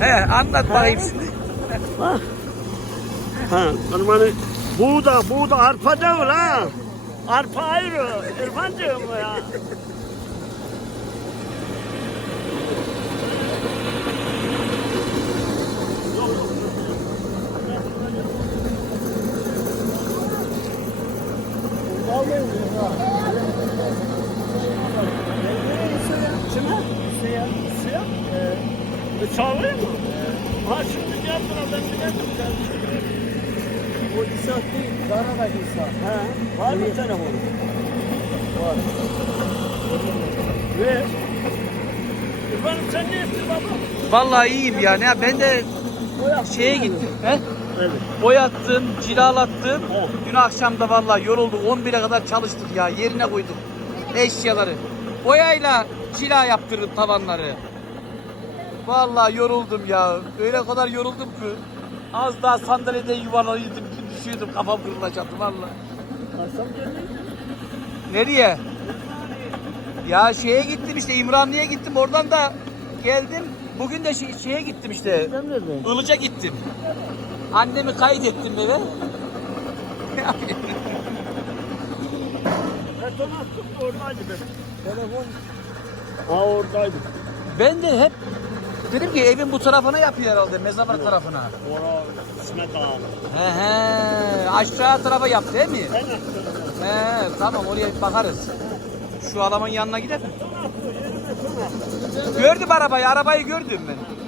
He anlat bakayım şimdi. Ha. Ha, benim hani buğda, buğda, arpa değil ha. Arpa ayrı, İrfancığım ya. Kime? Ee, çağırıyor mu? Ha şimdi ben de geldim. O İsa değil, Dara'da İsa. He, var mı telefon? Var. Ve Efendim sen ne ettin baba? Vallahi iyiyim yani. Ya ben de şeye gittim. He? Evet. Boyattım, cilalattım. Oh. Dün akşam da vallahi yorulduk. 11'e kadar çalıştık ya. Yerine koyduk eşyaları. Boyayla cila yaptırdım tavanları. Vallahi yoruldum ya. Öyle kadar yoruldum ki. Az daha sandalyede yuvarlanıyordum, düşüyordum, kafam kırılacaktı vallahi. Nereye? Ya şeye gittim işte İmranlı'ya gittim oradan da geldim. Bugün de şey- şeye gittim işte. Ilıca gittim. Annemi kaydettim eve. Beton attım oradaydı ben. Telefon. Ha oradaydı. ben de hep dedim ki evin bu tarafına yapıyor herhalde mezarlık tarafına. Ora İsmet abi. He he aşağı tarafa yaptı değil mi? He tamam oraya bakarız. Şu adamın yanına gidelim. Gördüm arabayı, arabayı gördüm ben.